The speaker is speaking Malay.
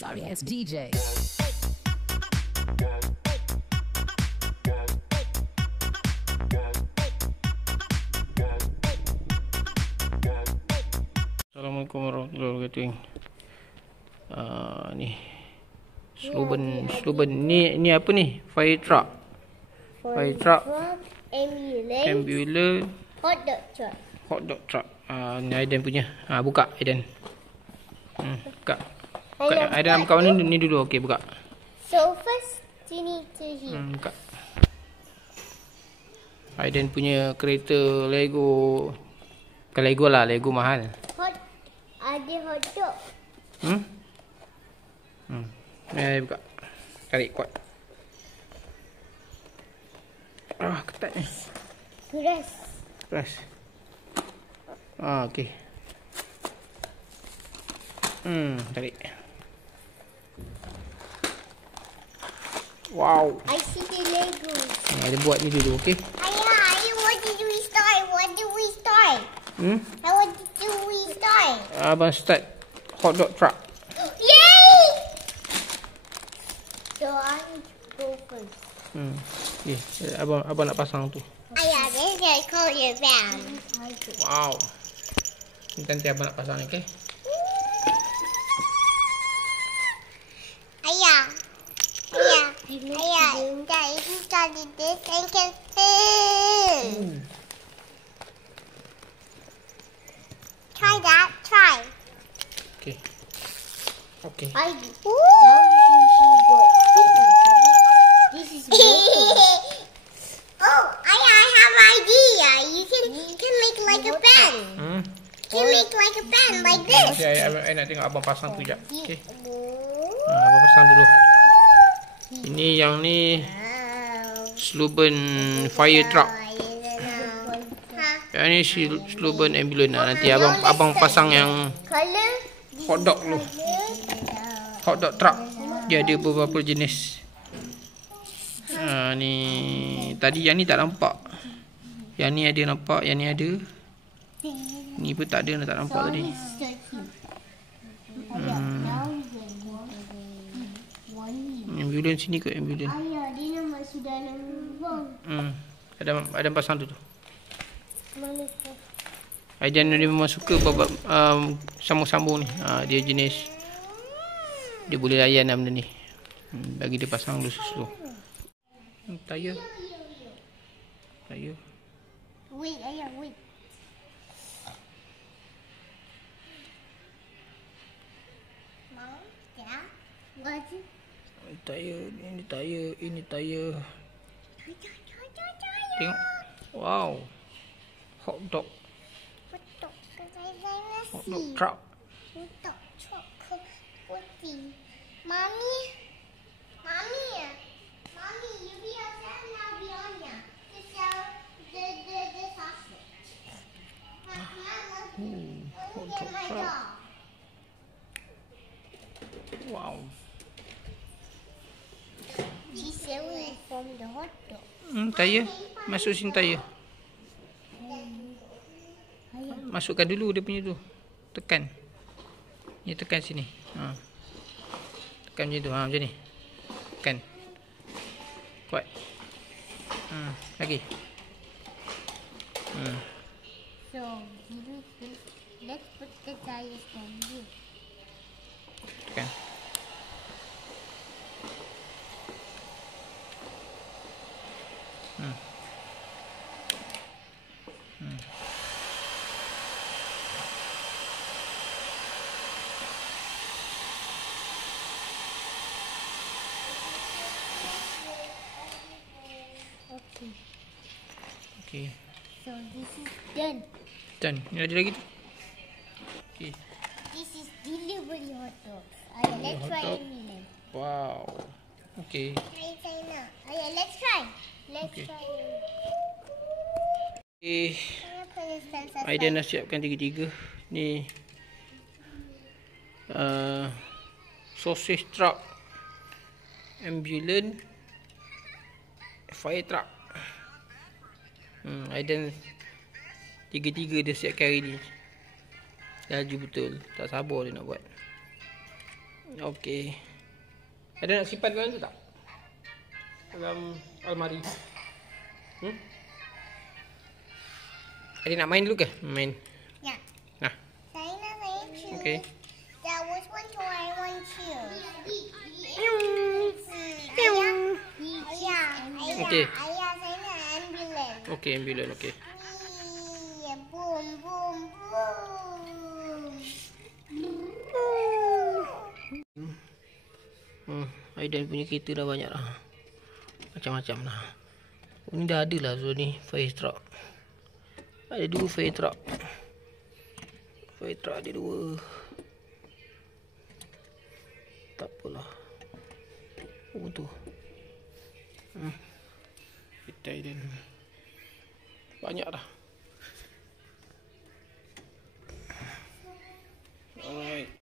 Sorry ass DJ. Assalamualaikum warahmatullahi wabarakatuh. Ni slogan ni apa ni? Fire truck, ambulance, hot dog truck. Ni Aiden punya. Buka Aiden. Buka. Aiden buka mana ni dulu. Okey, buka. So first you need to heat. Buka. Aiden punya kereta Lego. Bukan Lego lah, Lego mahal. Ada hot dog. Ni buka. Tarik kuat. Ketat ni. Keras. Okey. Tarik. Wow. I see the Lego. Ada buat ni dulu, okey? Ayah, what did we start? I wanted to restart. Abang start hot dog truck. Yay! So I need to go first. Okey, abang nak pasang tu. Ayah, this is called your van. Wow. Nanti abang nak pasang, okey? Ayah, if you started this, I can Try that. Try. Okey. This is Oh, Ayah, I have an idea. You can make like a pen. You can make like a pen like this. Okey, I nak tengok abang pasang tu jap. Okey. Abang pasang dulu. Ini yang ni slogan fire truck. Yang ni slogan ambulance. Nanti abang pasang yang hot dog dulu. Hot dog truck. Dia ada beberapa jenis. Ni tadi yang ni tak nampak. Yang ni ada nampak, yang ni ada. Ni pun tak ada, tak nampak tadi. Ambulans sini kot, ambulans. Ayah, dia nak masuk dalam lubang. Ada pasang tu. Mana tu? Aiden dia memang suka sambung-sambung ni. Dia jenis dia boleh layan benda ni. Bagi dia pasang dulu slow. Tayar. Wait, Ayah, wait. Mau? Ya? Baju? Ini tayar. Tengok. Wow. Hot dog truck. Mommy, you be outside and I'll be on ya to sell the sausage. Look at my dog. Wow. She's selling from the hot dog. Tayar. Masuk sini tayar. Masukkan dulu dia punya tu. Tekan. Ni tekan sini. Tekan macam tu. Macam ni. Tekan. Kuat. Lagi. So, let's put the tires on here. Tekan. Okay. So, this is done. Done. Ni ada lagi tu. Okay. This is delivery hot dogs. Ayah, let's try Hot dog. it. Wow. Okay. Try now. Ayah, let's try. Let's Okay. try. Okay. Aiden dah siapkan tiga-tiga. Ni sausage truck, ambulance, fire truck. Aiden tiga-tiga dia siapkan hari ni. Laju betul. Tak sabar dia nak buat. Okey. Ada nak simpan dalam tu tak? Dalam almari. Adik nak main dulu ke? Main. Ya. Nah. Saya nak main shoes. Okey. That was one toy I want shoes. Okey. Ayah, saya nak ambulance. Okey, ambulans okey. Boom, boom, boom. Aidan punya kereta dah banyak dah. Macam-macam dah. Ini dah ada lah so ni fire truck. Ada 2 fire truck. Fire truck ada 2. Tak apalah. Oh tu. Kita Aidan. Banyak dah. Alright.